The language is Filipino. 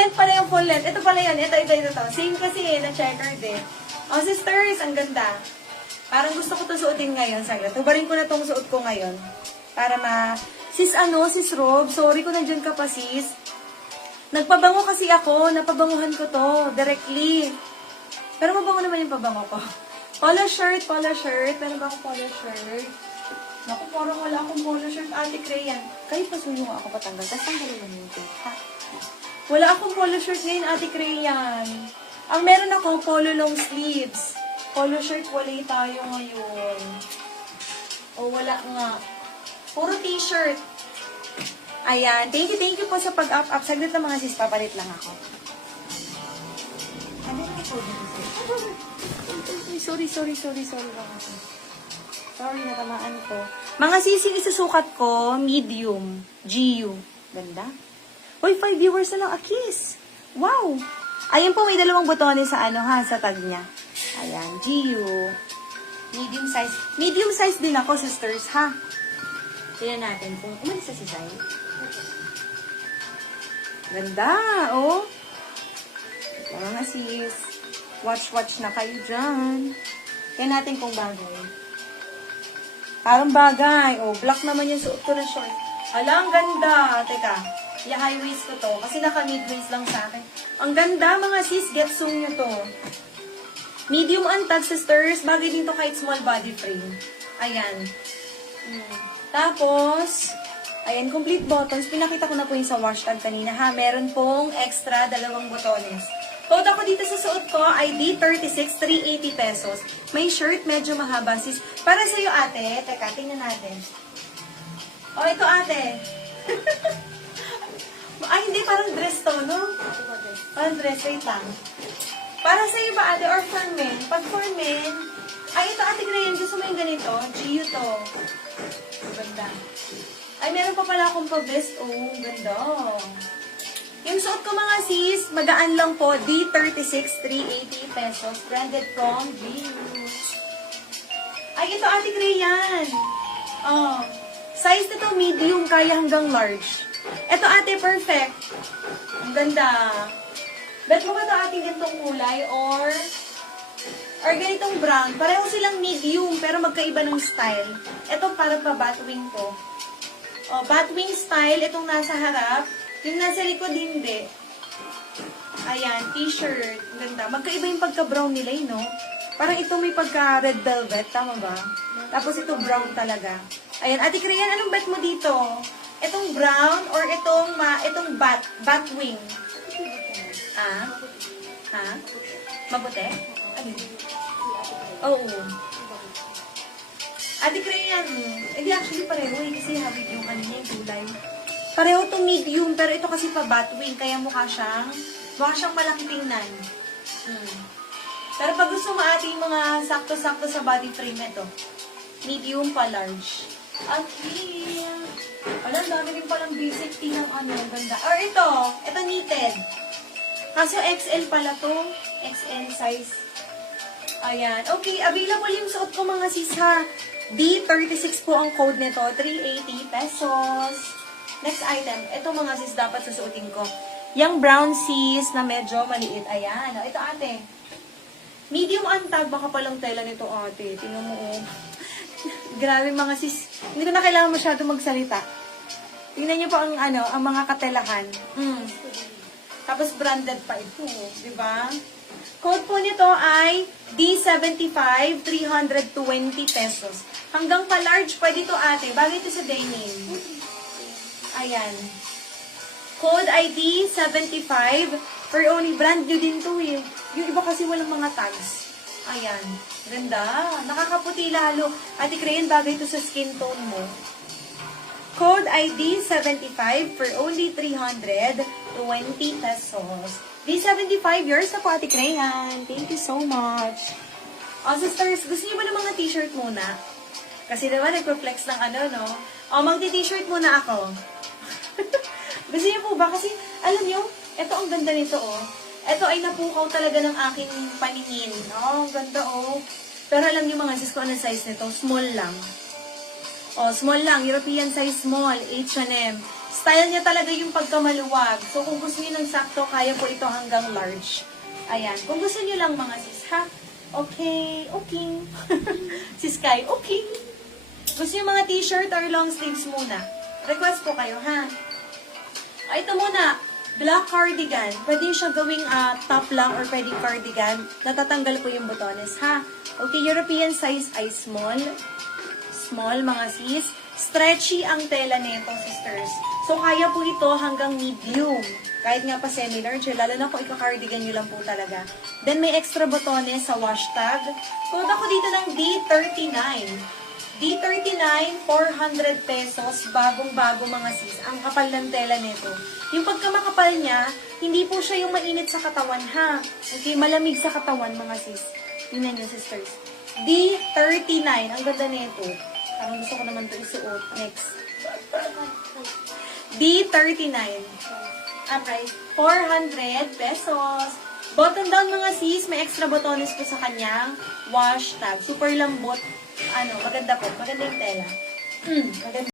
Ito pala yung full length. Ito pala yun. Ito. Same kasi na checkered eh. Oh, sisters, ang ganda. Parang gusto ko to suotin ngayon. Saglit. Tubarin ko na tong suot ko ngayon. Para Sis Rob, sorry kung nandiyan ka pa, sis. Nagpabango kasi ako. Napabanguhan ko to. Directly. Pero mabango naman yung pabango ko. Polo shirt. Meron ba akong polo shirt? Naku, parang wala akong polo shirt. Ate Crayan. Kayo pasuyo nga ako patanggal. Tapos tanggalin mo yung tape, ha? Wala akong polo shirt ngayon, Ate Crayan. Ang meron ako, polo long sleeves. Polo shirt, wala tayo ngayon. O, wala nga. Puro t-shirt. Ayan. Thank you po sa pag-up-up. Saglit na mga sis, papalit lang ako. Ano yung po dito? Sorry. Sorry, natamaan ko. Mga sising isusukat ko, medium. GU. Ganda. Uy, 5 viewers na lang. A kiss. Wow. Ayan po, may dalawang botones sa sa tag niya. Ayan, GU. Medium size. Medium size din ako, sisters, ha? Tignan natin kung umalis sa si Zay. Ganda, oh. Mga sis. Watch na kayo dyan. Tignan natin kung bagay. Parang bagay. Oh, black naman yung suot ko na short. Ala, ang ganda. Teka, high waist ko to. Kasi naka-mid waist lang sa akin. Ang ganda, mga sis. Getsong nyo to. Medium untag, sisters. Bagay din to kahit small body frame. Ayan. Tapos, ayan, complete buttons. Pinakita ko na po yung sa wash tag kanina, ha? Meron pong extra 2 botones. Code ako dito sa suot ko ay D36, 380 pesos. May shirt, medyo mahaba, sis. Para sa'yo, ate. Teka, tingnan natin. Oh, ito, ate. Ay, hindi. Parang dress to, no? Parang dress. Wait lang. Para sa'yo ba, ate? Or for men? Pag for men, ay, ito, ate Graham. Gusto mo yung ganito? GU to. Ganda. Ay, meron pa pala akong pa-vest. Oh, ganda. Yung suot ko, mga sis, magaan lang po. D36, 380 pesos. Branded from GU. Ay, ito, ate Crayan. Oh. Size nito, medium, kaya hanggang large. Ito, ate, perfect. Ang ganda. Bet mo ba ito ating ganitong kulay or ganitong brown? Pareho silang medium, pero magkaiba ng style. Ito, para pa batwing ko. Oh, batwing style, itong nasa harap. Yung nasa likod, hindi. Ayan, t-shirt. Ganda. Magkaiba yung pagka-brown nila, no? Parang ito may pagka-red velvet. Tama ba? Tapos ito brown talaga. Ayan, Ate Crayan, anong bet mo dito? Itong brown or itong batwing? Ha? Mabuti? Ano? Oo. Ate Crayan, hindi actually pareho eh, kasi habit yung yung kulay. Pareho itong medium, pero ito kasi pa batwing, kaya mukha siyang malaki tingnan. Pero pag gusto mo ating mga sakto-sakto sa body frame, ito. Medium pa large. Okay. Alam, dami rin palang basic tea ng ganda. Or ito knitted. Kaso XL pala to. XL size. Ayan. Okay, available yung suot ko, mga sis, ha. D36 po ang code nito. 380 pesos. Next item. Ito, mga sis, dapat susuotin ko. Yung brown sis na medyo maliit. Ayan. Ito, ate. Medium untag. Baka palang tela nito, ate. Tingnan mo, oh. Grabe, mga sis. Hindi ko na kailangan masyado magsalita. Tingnan niyo po ang mga katelahan. Tapos branded pa ito, 'di ba? Code po nito ay D75, 320 pesos. Hanggang pa large pwede ito, ate. Bagay ito sa denim. Ayan. Code ay D75. For only brand new din to eh. Yung iba kasi walang mga tags. Ayan. Ganda. Nakakaputi lalo. Ate Crayan, bagay ito sa skin tone mo. Code ID 75 for only 320 pesos. D75, yours na po, Ate Crayan. Thank you so much. O, sisters, gusto niyo ba ng mga t-shirt muna? Kasi diba, nagpo-flex ng no? O, magti-t-shirt muna ako. Gusto niyo po ba? Kasi, alam niyo, ito ang ganda nito, oh. Ito ay napukaw talaga ng aking paningin. Oh, ang ganda, oh. Pero alam niyo mga sis, kung anong size nito, small lang. O, small lang. European size small, H&M. Style niya talaga yung pagkamaluwag. So, kung gusto niyo ng sakto, kaya po ito hanggang large. Ayan. Kung gusto niyo lang mga sis, ha? Okay. Si Sky, okay. Gusto niyo mga t-shirt or long sleeves muna? Request po kayo, ha? Ito muna. Black cardigan. Pwede siya gawing top lang or pwede cardigan. Natatanggal po yung botones, ha? Okay, European size ay small. Small, mga sis. Stretchy ang tela nito, sisters. So, kaya po ito hanggang medium. Kahit nga pa semi-large, lalo na kung ika-cardigan nyo lang po talaga. Then, may extra botones sa wash tag. Code ako dito ng D39. D39, 400 pesos, bagong-bago mga sis. Ang kapal ng tela nito. Yung pagkamakapal niya, hindi po siya yung mainit sa katawan, ha? Okay, malamig sa katawan, mga sis. Tingnan nyo, sisters. D39, ang ganda nito. Parang gusto ko naman ito isuot. Next. D39. Price, 400 pesos. Button down, mga sis. May extra botones po sa kanyang wash tag. Super lambot. Maganda po. Maganda yung tela. Maganda.